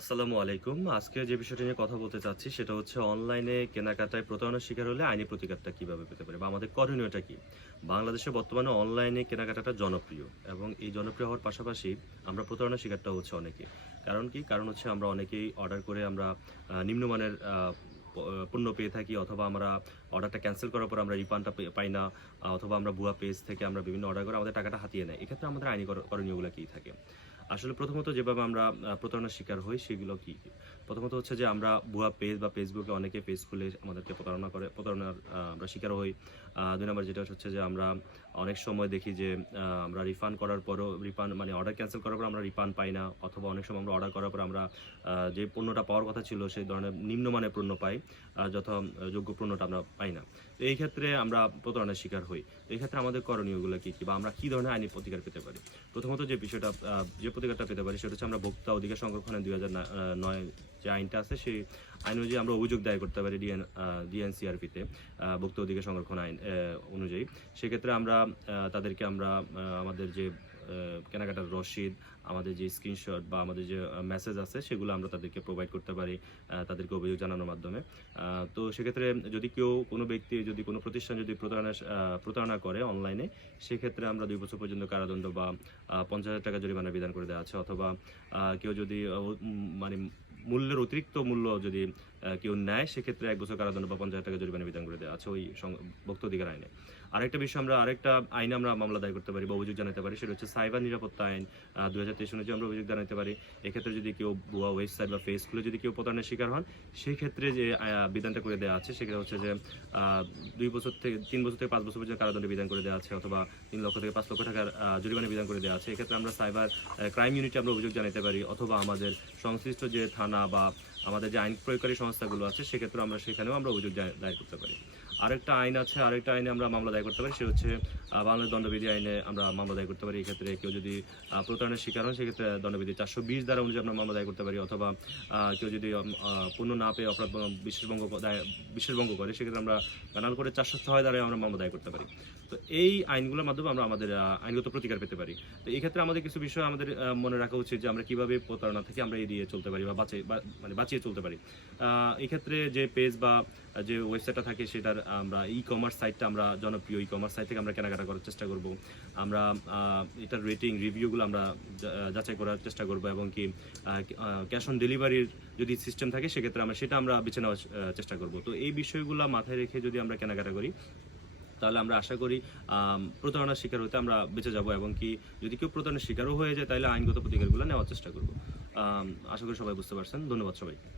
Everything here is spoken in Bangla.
আসসালামু আলাইকুম। আজকে যে বিষয়টা নিয়ে কথা বলতে চাচ্ছি সেটা হচ্ছে অনলাইনে কেনাকাটায় প্রতারণার শিকার হলে আইনি প্রতিকারটা কিভাবে পেতে পারি বা আমাদের করণীয়টা কি? বাংলাদেশে বর্তমানে অনলাইনে কেনাকাটাটা জনপ্রিয় এবং এই জনপ্রিয় হওয়ার পাশাপাশি আমরা প্রতারণার শিকারটা হচ্ছে অনেকে। কারণ কি? কারণ হচ্ছে আমরা অনেকেই অর্ডার করে আমরা নিম্নমানের পণ্য পেয়ে থাকি অথবা আমরা অর্ডারটা ক্যানসেল করার পর আমরা রিফান্ডটা পাই না, অথবা আমরা ভুয়া পেজ থেকে আমরা বিভিন্ন অর্ডার করে আমাদের টাকাটা হাতিয়ে নেয়। এক্ষেত্রে আমাদের আইনি করণীয়গুলো কি থাকে? আসলে প্রথমত যেভাবে আমরা প্রতারণার শিকার হই সেগুলো কি? প্রথমত হচ্ছে যে আমরা ভুয়া পেজ বা ফেসবুকে অনেকে পেজ খুলে আমাদেরকে প্রতারণার আমরা শিকার হই। ২ নাম্বার যেটা হচ্ছে যে আমরা অনেক সময় দেখি যে আমরা রিফান্ড করার পরও মানে অর্ডার ক্যানসেল করার পর আমরা রিফান্ড পাই না, অথবা অনেক সময় আমরা অর্ডার করার পর আমরা যে পণ্যটা পাওয়ার কথা ছিল সেই ধরনের নিম্নমানের পণ্য পাই, যোগ্য পণ্যটা আমরা পাই না। তো এই ক্ষেত্রে আমরা প্রতারণার শিকার হই। তো এই ক্ষেত্রে আমাদের করণীয়গুলো কি, কি? বা আমরা কি ধরনের আইনি প্রতিকার পেতে পারি? প্রথমত যে প্রতিকারটা পেতে পারি সেটা হচ্ছে আমরা ভোক্তা অধিকার সংরক্ষণের ২০০৯ যে আইনটা আছে সেই আইন অনুযায়ী আমরা অভিযোগ দায়ের করতে পারি ডিএনসিআরপিতে, ভোক্তা অধিকার সংরক্ষণ আইন অনুযায়ী। সেক্ষেত্রে আমরা তাদেরকে আমাদের যে কেনাকাটার রসিদ, আমাদের যে স্ক্রিনশট বা আমাদের যে মেসেজ আছে সেগুলো আমরা তাদেরকে প্রোভাইড করতে পারি তাদেরকে অভিযোগ জানানোর মাধ্যমে। তো সেক্ষেত্রে যদি কোনো ব্যক্তি, যদি কোনো প্রতিষ্ঠান যদি প্রতারণা করে অনলাইনে, সেক্ষেত্রে আমরা ২ বছর পর্যন্ত কারাদণ্ড বা ৫০,০০০ টাকা জরিমানা বিধান করে দেওয়া আছে। অথবা কেউ যদি মানে মূল্যের অতিরিক্ত মূল্য যদি কেউ নেয়, সেক্ষেত্রে ১ বছর কারাদণ্ড বা ৫০,০০০ টাকা জরিমানা বিধান করে দেওয়া আছে ওই ভোক্তা অধিকার আইনে। আরেকটা আইনে আমরা মামলা দায়ের করতে পারি বা অভিযোগ জানাতে পারি, সেটা হচ্ছে সাইবার নিরাপত্তা আইন ২০২৩ অনুযায়ী আমরা অভিযোগ জানাতে পারি। এক্ষেত্রে যদি কেউ ভুয়া ওয়েবসাইট বা পেজ খুলে যদি কেউ প্রতারণার শিকার হন, সেই ক্ষেত্রে যে বিধানটা করে দেওয়া আছে সেটা হচ্ছে যে ৩ বছর থেকে ৫ বছর পর্যন্ত কারাদণ্ডের বিধান করে দেওয়া আছে, অথবা ৩ লক্ষ থেকে ৫ লক্ষ টাকার জরিমানা বিধান করে দেওয়া আছে। এক্ষেত্রে আমরা সাইবার ক্রাইম ইউনিটে আমরা অভিযোগ জানাতে পারি, অথবা আমাদের সংশ্লিষ্ট যে থানা বা আমাদের যে আইন প্রয়োগকারী সংস্থাগুলো আছে সেক্ষেত্রেও সেখানেও আমরা অভিযোগ দায়ের করতে পারি। আরেকটা আইনে আমরা মামলা দায়ের করতে পারি, সেটা হচ্ছে বাংলাদেশ দণ্ডবিধি আইনে আমরা মামলা দায়ের করতে পারি। এক্ষেত্রে কেউ যদি প্রতারণার শিকার হয় সেক্ষেত্রে দণ্ডবিধি ৪২০ ধারা অনুযায়ী আমরা মামলা দায়ের করতে পারি, অথবা কেউ যদি পণ্য না পেয়ে অপরাধ বিশেষভঙ্গ করে সেক্ষেত্রে আমরা পেনাল করে ৪০৬ ধারায় আমরা মামলা দায়ের করতে পারি। তো এই আইনগুলোর মাধ্যমে আমরা আমাদের আইনগত প্রতিকার পেতে পারি। তো এই ক্ষেত্রে আমাদের কিছু বিষয় আমাদের মনে রাখা উচিত যে আমরা কিভাবে প্রতারণা থেকে আমরা এড়িয়ে চলতে পারি বা বাঁচিয়ে চলতে পারি। এই ক্ষেত্রে যে পেজ বা যে ওয়েবসাইটটা থাকে সেটার আমরা ই-কমার্স সাইটটা আমরা জনপ্রিয় ই-কমার্স সাইট থেকে আমরা কেনাকাটা করার চেষ্টা করব। আমরা এটার রেটিং রিভিউগুলো আমরা যাচাই করার চেষ্টা করব, এবং কি ক্যাশ অন ডেলিভারির যদি সিস্টেম থাকে সেক্ষেত্রে আমরা বেছে নেওয়ার চেষ্টা করব। তো এই বিষয়গুলো মাথায় রেখে যদি আমরা কেনাকাটা করি, তাহলে আমরা আশা করি প্রতারণার শিকার হতে আমরা বেঁচে যাব, এবং কি যদি কেউ প্রতারণার শিকারও হয়ে যায় তাহলে আইনগত প্রতিকারগুলো নেওয়ার চেষ্টা করব। আশা করি সবাই বুঝতে পারছেন। ধন্যবাদ সবাইকে।